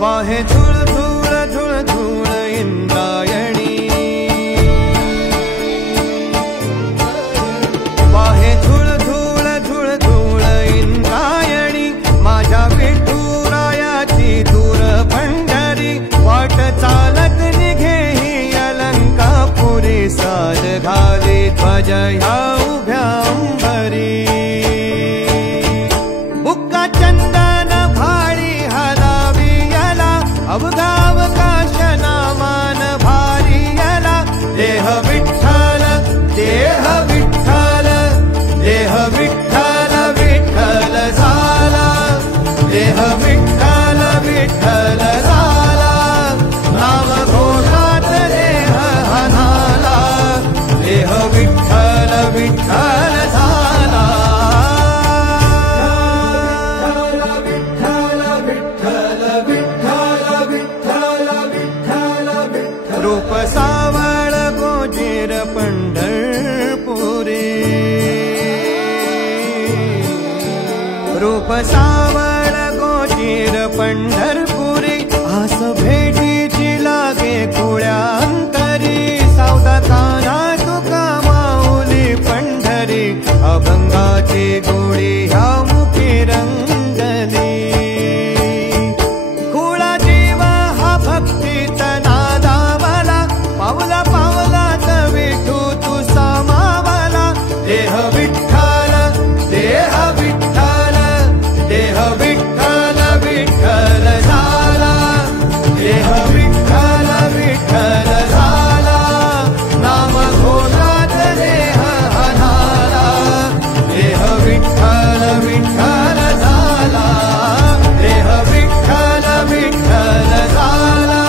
वाहे झुळ झुळ झुळ झुळ इंद्रायणी, वाहे झुळ झुळ झुळ झुळ इंद्रायणी, माझ्या विठुरायाची दूर पंढरी, वाट चालत निघे ही अलंकापुरी, साज घाली ध्वज ह्या उभ्या अंबरी, बुक्का चंदन भाळी अवगाव काशना मान भारी यला, देह विठ्ठल देह विठ्ठल देह विठ्ठल विठ्ठल झाला, देह विठ्ठल विठ्ठल झाला, नाम घोषात देह हना सावळ गोजीर पंढरपुरी रूप सावळ गोजीर पंढरपुरी आस भेटीची लागे खुळ्या अंतरी सावता काना तुका माऊली पंढरी अभंगाची गोडी ह्या मुखी रंगली खुळा जीव हा भक्तीत नादावला पावला पावलात विठू तू सामावला देह विठ्ठल देह विठ्ठल देह विठ्ठल विठ्ठल झाला देह विठ्ठल विठ्ठल झाला नाम घोषात देह हनाला देह विठ्ठल विठ्ठल झाला देह विठ्ठल विठ्ठल झाला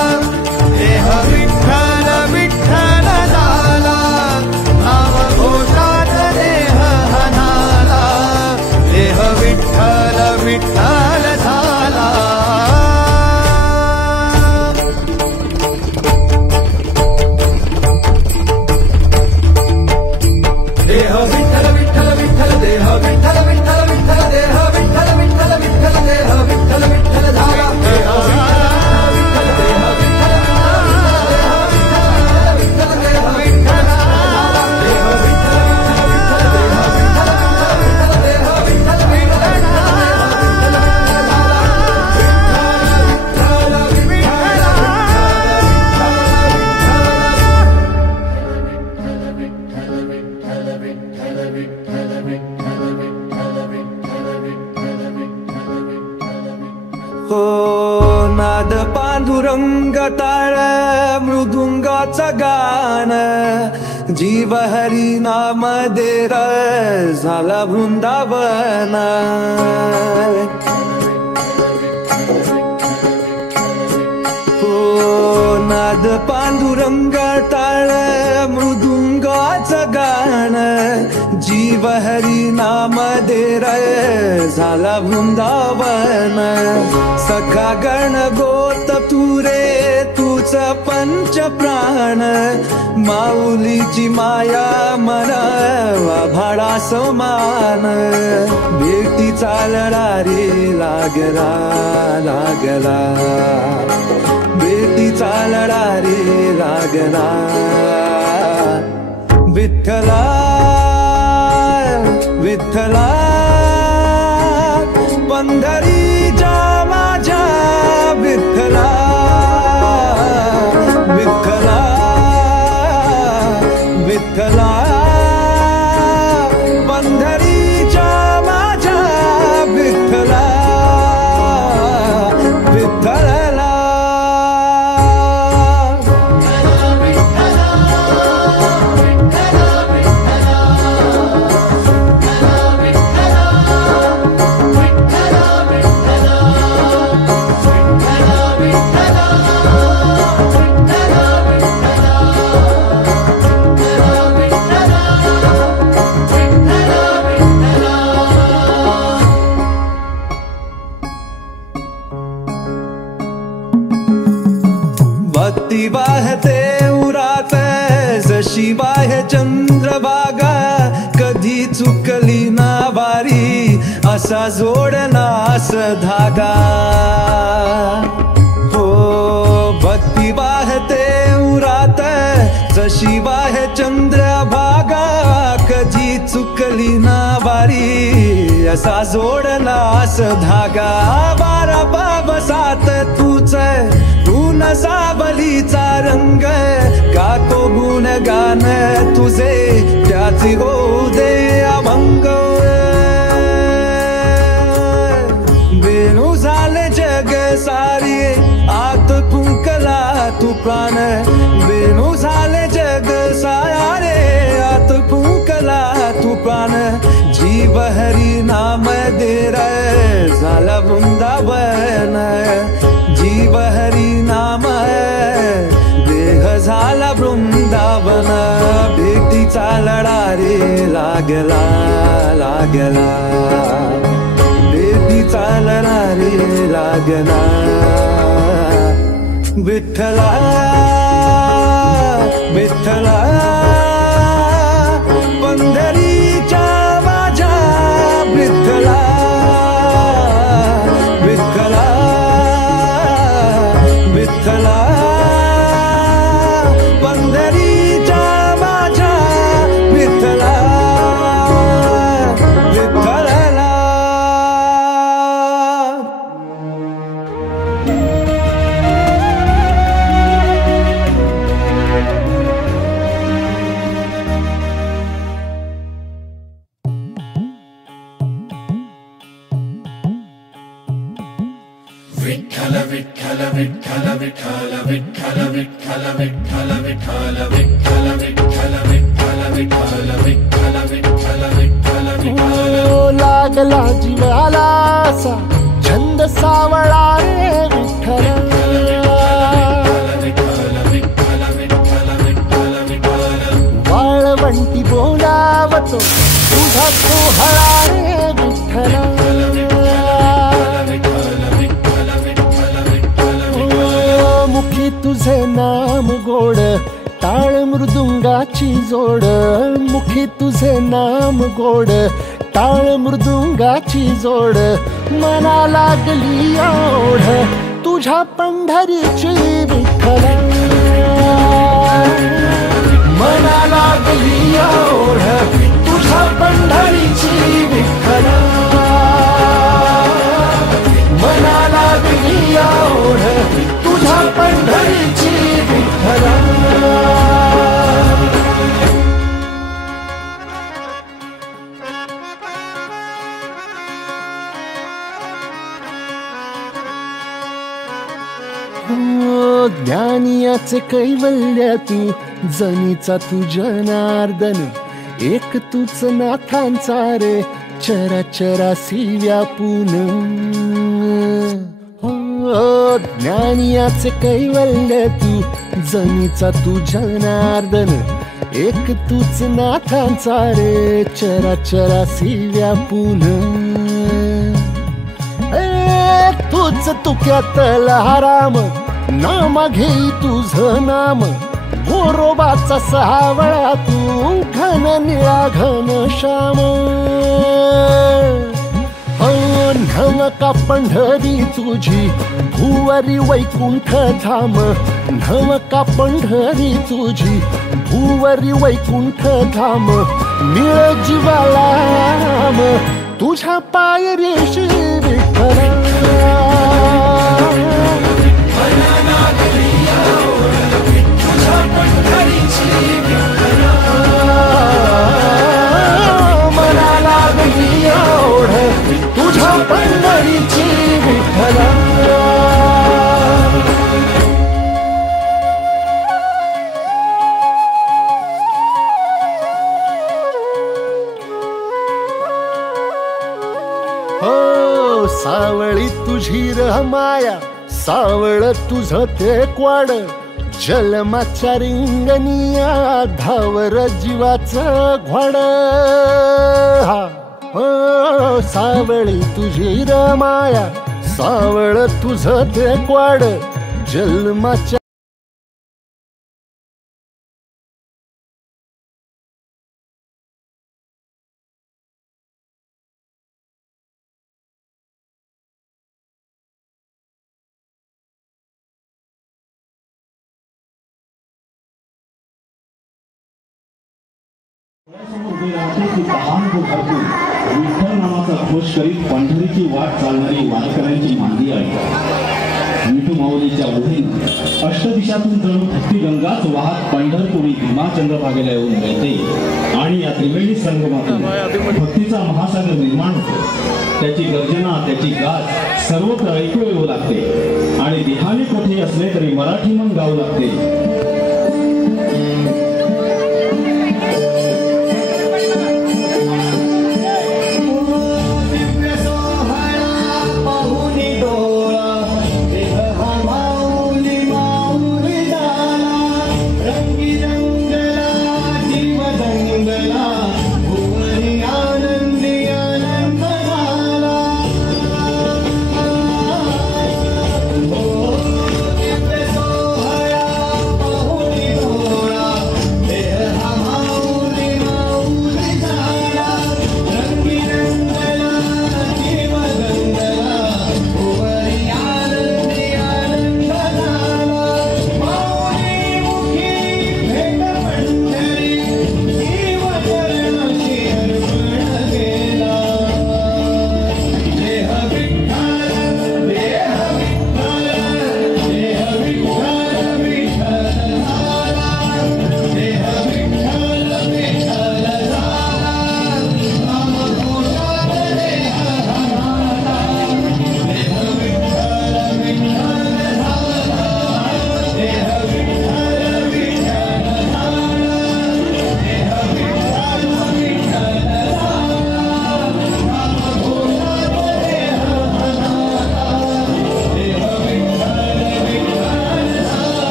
देह विठ्ठल विठ्ठल झाला नाम घोषात देह हनाला देह विठ्ठल विठ्ठल झाला देह विठ्ठल विठ्ठल विठ्ठल देह विठ्ठल विठ्ठल विठ्ठल देह विठ्ठल विठ्ठल विठ्ठल देह विठ्ठल विठ्ठल झाला देह विठ्ठल देह विठ्ठल विठ्ठल देह विठ्ठल देह विठ्ठल देह विठ्ठल हो नाद पांडुरंग ताळ मृदुंगाचं गाण जीव हरी नाम देर झाला वृंदावन हो नाद पांडुरंग ताळ मृदुंगाचं गाण जीव हरी नाम देर झाला वृंदावन सखा गण गोत तुरे तुच पंच प्राण माऊलीची माया मनावा भाडा समान भेटीचा लढा रे लागला लागला भेटीचा लढा रे लागला विठ्ठला विठ्ठला पंढरीच्या माझ्या विठ्ठला विठ्ठला विठ्ठला पंढरीच्या माझ्या विठ्ठला विठ्ठला भक्ती वाहते उरात जशी वाहे चंद्रभागा कधी चुकली ना वारी असा जोडनास धागा हो भक्ती वाहते उरात जशी वाहे चंद्रभागा कधी चुकली ना वारी असा जोडनास धागा बारा बाबसात तूच तून सावलीचा रंग का तो गुणगान तुझे त्याची हो दे अभंग वेणू झाले जग सारी आत फुंकला तू प्राण वेणू झाले जग सारे आत फुंकला तू प्राण जीव हरी नाम देर झाला वृंदावन जीव हरी नाम देह झाला वृंदावन भेटीचा लढा रे लागला लागला भेटीचा लढा रे लागला विठ्ठला लागला जीवाला असा छंद सावळा रे विठ्ठल. वाळवंटी बोलावतो तुझा सोहळा रे विठ्ठल. मुखी तुझे नाम गोड टाळ मृदुंगाची जोड. मुखी तुझे नाम गोड टाळ मृदुंगाची जोड. मना लागली ओढ तुझ्या पंढरीची विठ्ठल. मना लागली ओढ तुझ्या पंढरीची विठ्ठल. मना लागली ओढ तुझ्या पंढरीची विठ्ठल. ज्ञानियाचे कैवल्य तू जनीचा तू जनार्दन. एक तूच नाथांचा रे चराचरासी व्यापून. ज्ञानियाचे कैवल्य तू जनीचा तू जनार्दन. एक तूच नाथांचा रे चराचरासी व्यापून. तूच तुक्यातला राम नामा घेई तुझं नाम. गोरोबाचा सावळा तू घन निळा घन श्याम. नवका पंढरी तुझी भुवरी वैकुंठ धाम. नवका पंढरी तुझी भुवरी वैकुंठ धाम. मिळ जीवाला राम तुझ्या पायरीशी विठ्ठल. मना लागली ओढ तुझ्या पंढरीची विठ्ठल. हो सावळी तुझी र माया सावळ तुझं ते क्वाड. जलमाच्या रिंगणिया धावर जीवाचं घोड. हो सावळी तुझी र माया सावळ तुझं ते क्वाड. जलमाच्या विठ्ठल नामाचा घोष करीत पंढरीची वाट चालणारी वारकऱ्यांची मांदी आहे. विठू माऊलीच्या ओढीनं अष्टदिशातून जणू भक्ती गंगाच वाहत पंढरपुरी भीमा चंद्रभागेला येऊन मिळते आणि या त्रिवेणी संगमातून भक्तीचा महासागर निर्माण होतो. त्याची गर्जना त्याची गाज सर्वत्र ऐकू येऊ लागते आणि देहाने कोठे असले तरी मराठी मन गाऊ लागते.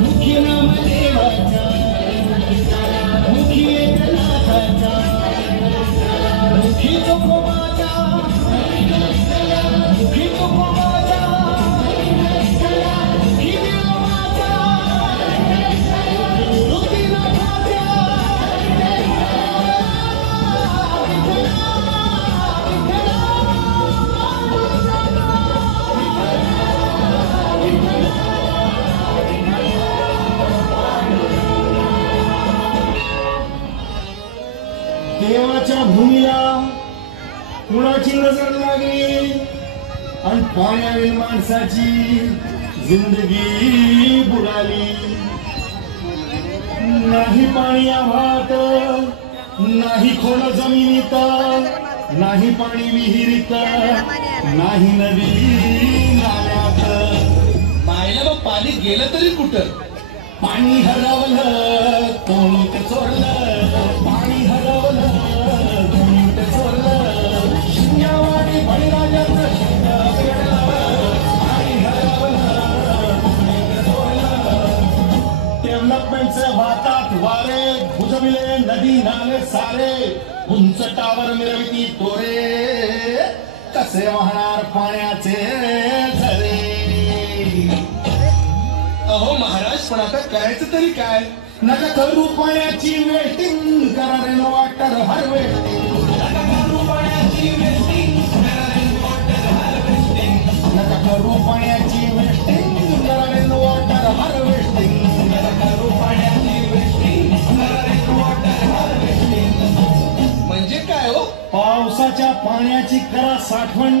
मुखी नाम देवाचा मुखी एकनाथाचा मुखी तुकोबाचा मुखी तुकोबाचा मुखी देवाचा देवाच्या भूमीला कुणाची नजर लागली आणि पाण्यावरील माणसाची जिंदगी बुडाली. नाही पाणी आभाळात, नाही खोल जमिनीत, नाही पाणी विहिरीत, नाही नदी नाल्यात. मायला मग पाणी गेलं तरी कुठं? पाणी हरवलं कोणी ते चोरलं, पाणी हरवलं कोणी ते चोरलं. शिंगावाणी बळीराजाचं शिंग पेटलं, पाणी हरवलं कोणी ते चोरलं. डेव्हलपमेंटचे वाहतात वारे, बुजविले नदी नाले सारे, उंच टावर मिरविती तोरे, कसे वाहणार पाण्याचे झरे. अहो महाराज, पण आता करायचं तरी काय? नका करू पाण्याची वेटिंग, करा रेनो वॉटर हार्वेस्टिंग. नका करू पाण्याची वेटिंग, करा रेनो वॉटर हार्वेस्टिंग. नका करू पाण्याची वेटिंग, करा रेनो वॉटर हार्वेस्टिंग. नका करू पाण्याची वेटिंग, करा रेनो वॉटर हार्वेस्टिंग. म्हणजे काय हो? पावसाच्या पाण्याची करा साठवण,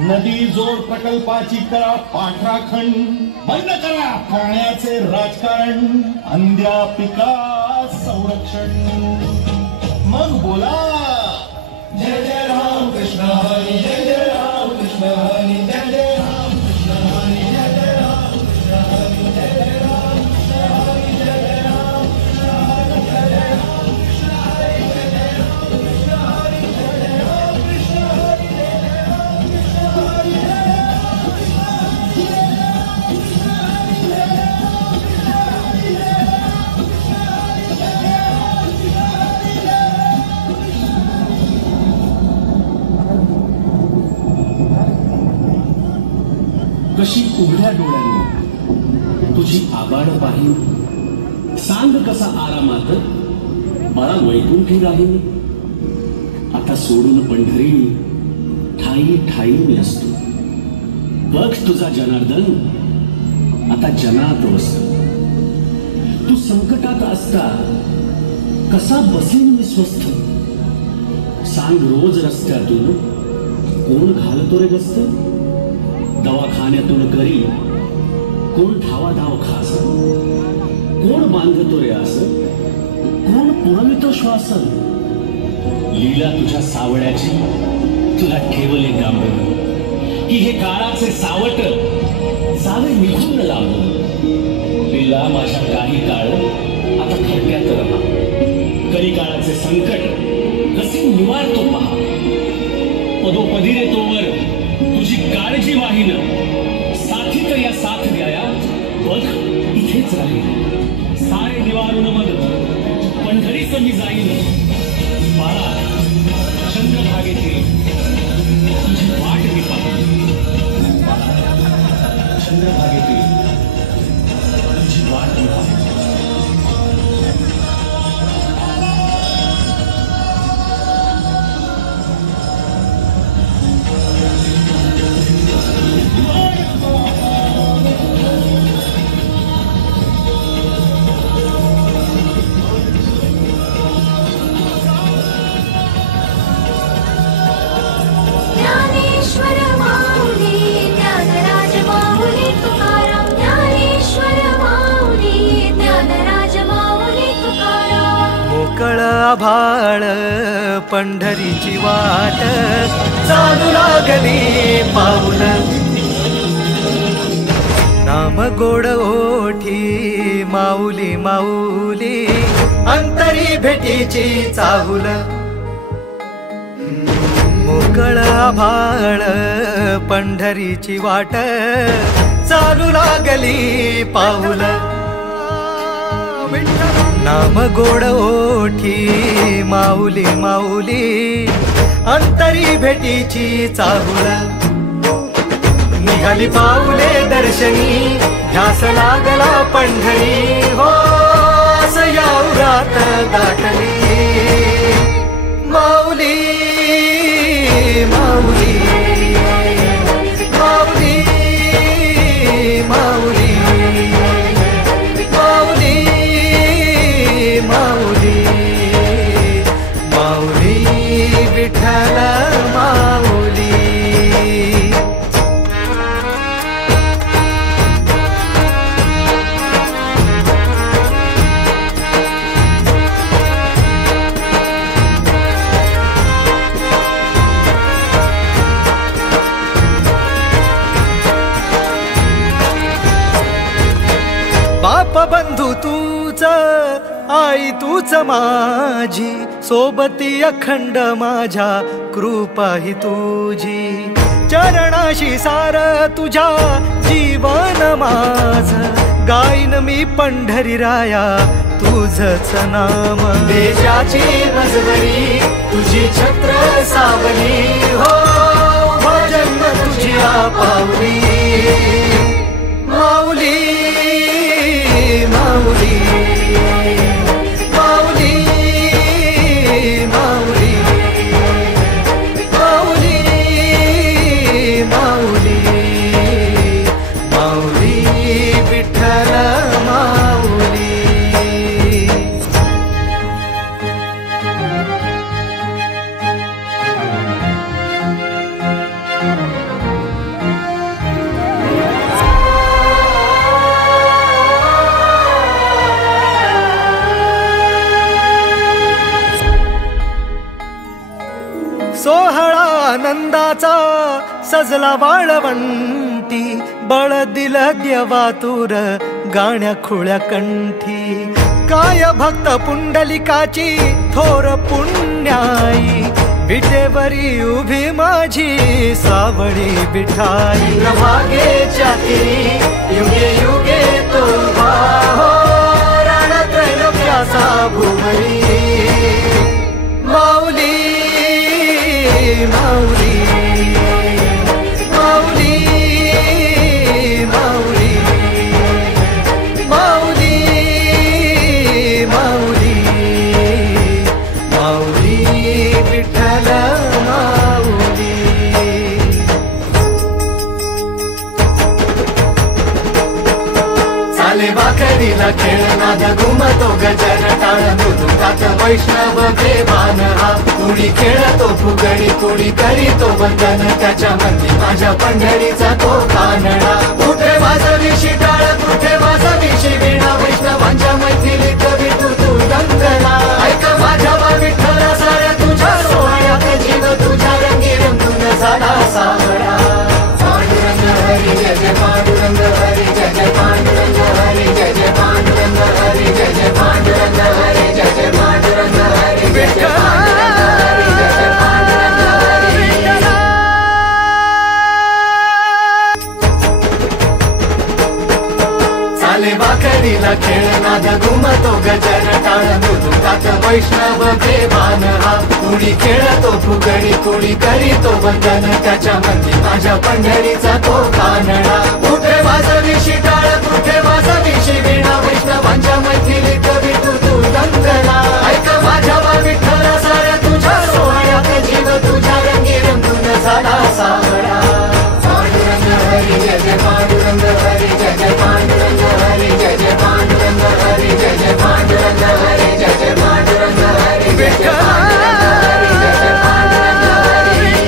नदी जोड प्रकल्पाची करा पाठराखण. बंद करा पाण्याचे राजकारण, अंध्या पिका संरक्षण. मग बोला जय जय राम कृष्ण हरी, जय जय राम कृष्ण हरी, जय जय राम कृष्ण हरी, जय जय राम कृष्ण हरी, जय जय राम कृष्ण हरी, जय जय राम कृष्ण हरी, जय जय राम कृष्ण हरी, जय जय राम कृष्ण हरी, जय जय राम कृष्ण हरी, जय जय राम कृष्ण हरी, जय जय कशी उघड्या डोळ्यांनी तुझी आबाड पाहिन, सांग कसा आरामात बाळा वैकुंठी राहीन. आता सोडून पंढरी ठाई ठाई मी असतो, बघ तुझा जनार्दन आता जनात बसतो. तू संकटात असता कसा बसेन मी स्वस्थ, सांग रोज रस्त्यातून कोण घालतो रे गस्त. दवाखान्यातून करी कोण धावा धाव खास, कोण बांधतो रे असं, कोण पुरवितो श्वास. लीला तुझ्या सावळ्याची तुला ठेवले डांबून, की हे काळाचे सावट जावे निघून लांबून. लीला माझ्या काही काळ आता खड्ड्यात रहा, करी काळाचे संकट कसे निवारतो पहा. पदोपदी रे तोवर तुझी काळजी वाहीन, साथी तर या साथ द्याया बघ इथेच राहील. सारे निवारून मग पंढरीच मी जाईन. बाळा चंद्रभागेतील तुझी वाट मी पाहिन. चंद्रभागेतील तुझी वाट मी पाहिन. मोकळ आभाळ पंढरीची वाट, चालू लागली पाऊल. नाम गोड ओठी माऊली माऊली, अंतरी भेटीची चाहुल. मोकळ आभाळ पंढरीची वाट, चालू लागली पाऊल. नाम गोड ओठी माऊली माऊली अंतरी भेटीची चाहुल निघाली पाऊले दर्शनी ध्यास लागला पंढरी हो सयाउरात गाठली माऊली माऊली माऊली माऊली माऊली माऊली माऊली विठ्ठल माऊली बाप बंधू तूच आई तूच माझी सोबती अखंड माझ्या कृपा ही तुझी चरणाशी सार तुझ्या जीवन माझ गाईन मी पंढरी राया तुझच नाम देशाची मजबरी तुझी छत्र सावली हो जन्म तुझी पावली माऊली माऊली माऊली माऊली माऊली माऊली माऊली विठ्ठल माऊली सोहळा आनंदाचा सजला वाळवंटी बळ दिल देवातुर गाण्या खुळ्या कंठी काय भक्त पुंडलिकाची थोर पुण्याई विटेवरी उभी माझी सावळी विठाई प्रभागेच्या तिरी युगे युगे तो हो रणत्रैलोक्याचा भुवरी माऊली माऊली माऊली माऊली माऊली माऊली माऊली विठ्ठल माऊली चाले भाकरीला खेळ नाद घुमतो गजर टाळ मृदुकात वैष्णव देवान हा कुणी खेळतो फुगडी कुणी करीतो वंदन त्याच्या मंदी माझ्या पंढरीचा तो कानडा कुठे वाजवी शिटाळ कुठे वाजवी शिवीणा वैष्णवांच्या मैथिलीत विठू तू दंगला ऐक माझ्या विठ्ठला साऱ्या तुझ्या सोहळ्यात जीव तुझ्या रंगी रंगून झाला सावळा पांडुरंग हरी जय जय पांडुरंग हरी जय जय पांडुरंग हरी जय जय पांडुरंग हरी जय जय पांडुरंग हरी जय जय पांडुरंग हरी जय जय पांडुरंग हरी जय जय पांडुरंग हरी चाले भाकरीला खेळ नाद घुमतो गजर टाळ मृदुकात वैष्णव देवान हा कुणी खेळतो फुगडी कुणी करीतो वंदन त्याच्या मंदी माझ्या पंढरीचा तो कानडा कुठे वाजवी शिटाळ कुठे वाजवी शिवीणा वैष्णवांच्या मैथिलीत विठू तू दंगला ऐक माझ्या विठ्ठला साऱ्या तुझ्या सोहळ्यात जीव तुझ्या रंगी रंगून झाला सावळा पांडुरंग हरी जय जय पांडुरंग हरी जय जय पांडुरंग हरी जय जय पांडुरंग हरी जय जय पांडुरंग हरी जय जय पांडुरंग हरी जय जय पांडुरंग हरी जय जय पांडुरंग हरी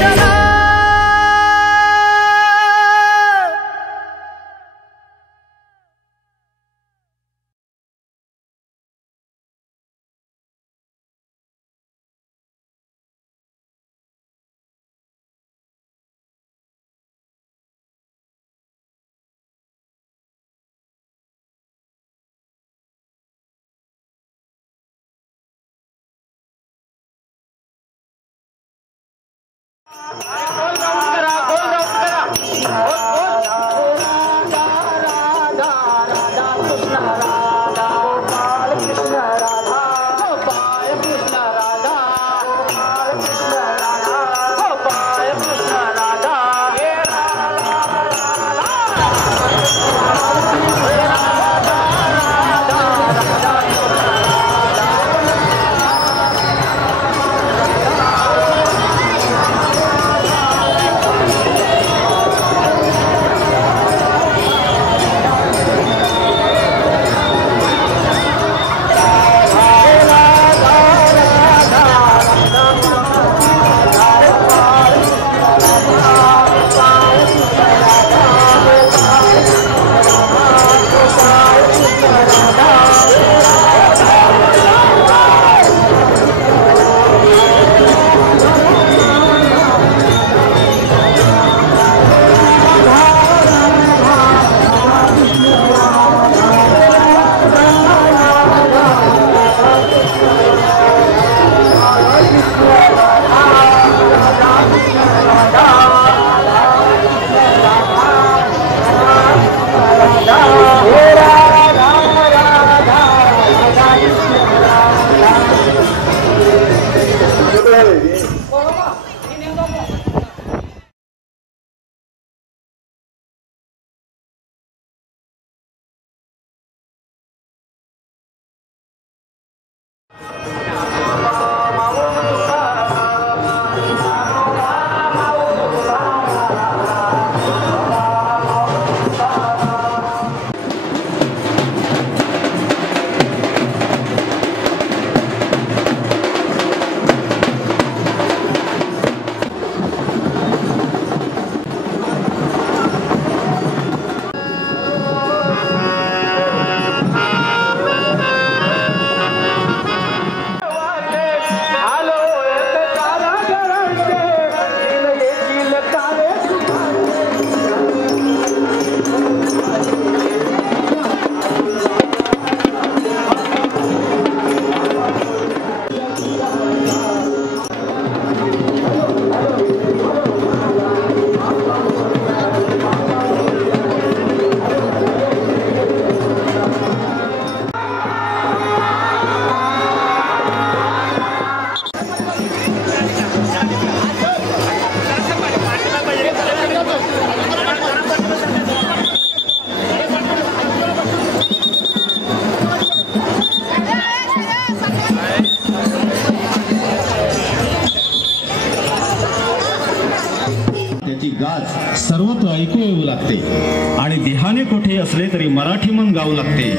त्याची गाज सर्वत्र ऐकू येऊ लागते आणि देहाने कुठे असले तरी मराठी मन गाऊ लागते.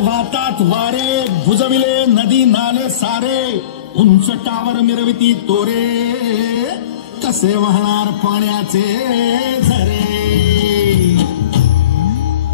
वातात वारे भुजविले नदी नाले सारे उंच टावर मिरविती तोरे कसे वाहणार पाण्याचे झरे.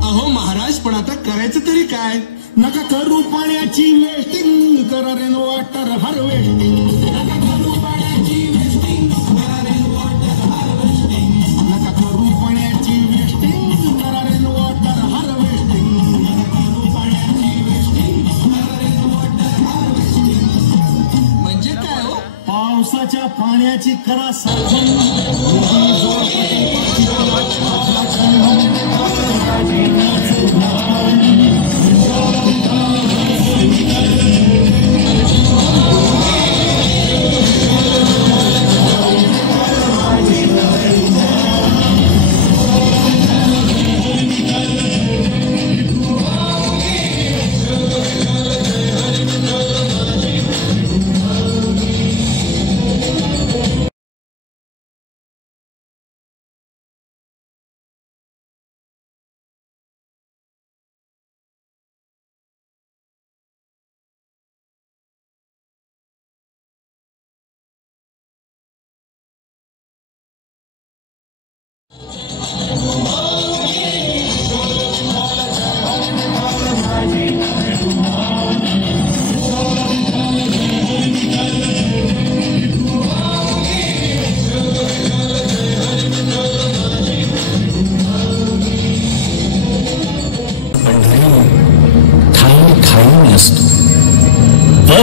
अहो महाराज पण आता करायचं तरी काय. नका करू पाण्याची वेस्टिंग करा रेन वॉटर हार्वेस्टिंग. नका करू पाण्याची वेस्टिंग करा रेन वॉटर हार्वेस्टिंग. नका करू पाण्याची वेस्टिंग करा रेन वॉटर हार्वेस्टिंग. नका करू पाण्याची वेस्टिंग करा रेन वॉटर हार्वेस्टिंग. म्हणजे काय हो. पावसाच्या पाण्याची करा साठवण.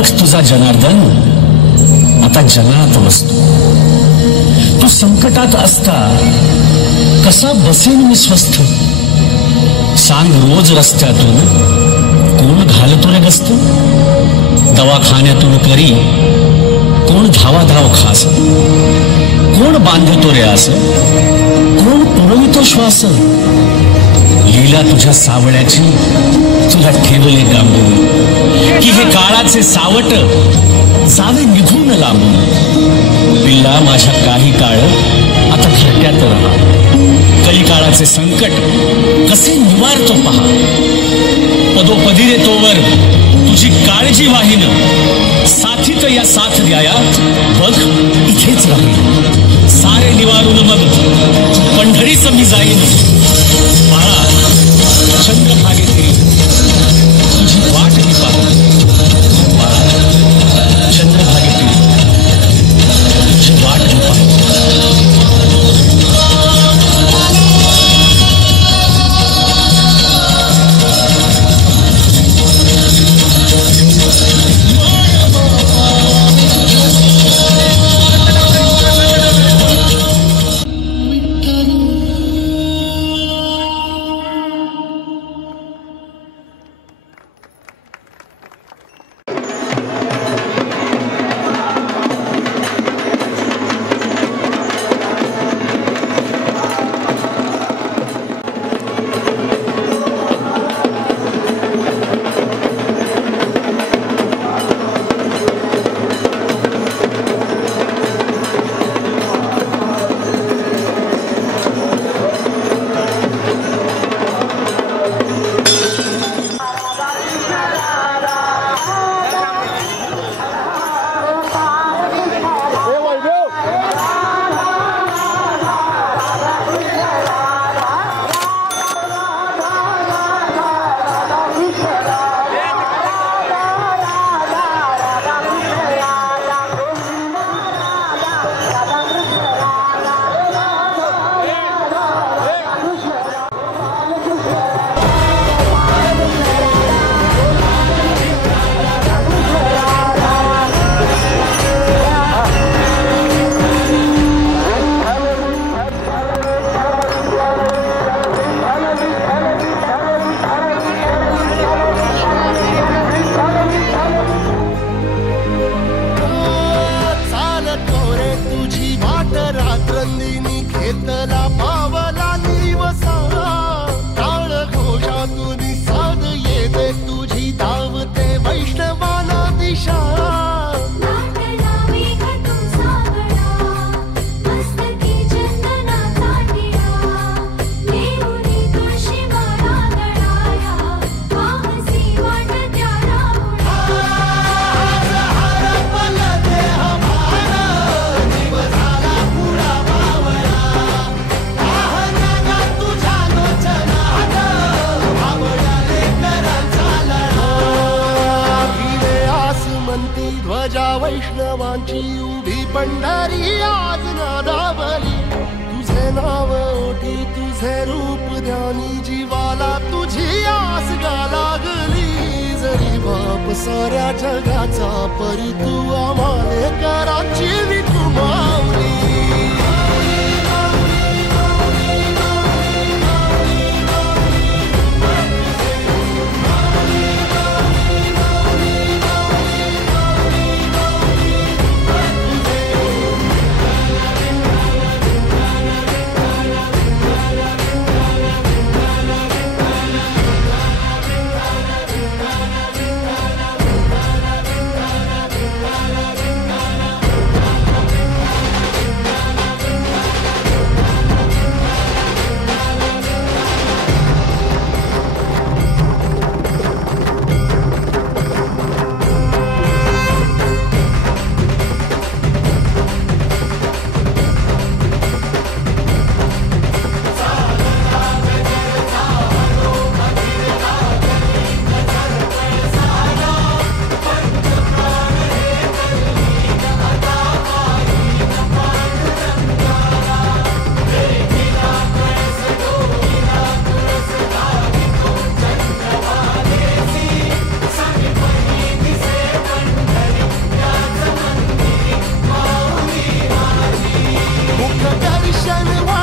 बघ तुझा जनार्दन आता जनात बसतो. तू संकटात असता कसा बसेन मी स्वस्थ. सांग रोज रस्त्यातून कोण घालतो रे गस्त. दवाखान्यातून करी कोण धावाधाव खास. कोण बांधतो रे आस, कोण पुरवितो श्वास. लीला तुझ्या सावळ्याची तुला ठेवले डांबून. की हे काळाचे सावट जावे निघून लांबून. पिल्ला माझ्या काही काळ आता घरट्यात राहा. कलिकाळाचे संकट कसे निवारतो पहा. पदोपदी रे तोवर तुझी काळजी वाहीन. साथीत या साथ द्याया बघ इथेच राहील. सारे निवारून मग पंढरीच मी जाईन. बाळा चंद्रभागेतील तुझी वाट मी पाहू. बाळा चंद्रभागेतील तुझी वाट मी पाहू. वैष्णवांची उभी पंढरी आज नादावली. तुझे नाव ओठी तुझे रूप ध्यानी जीवाला तुझी आस गा लागली. जरी बाप साऱ्या जगाचा परी तू आम्हाले कराची विठू माऊली. me why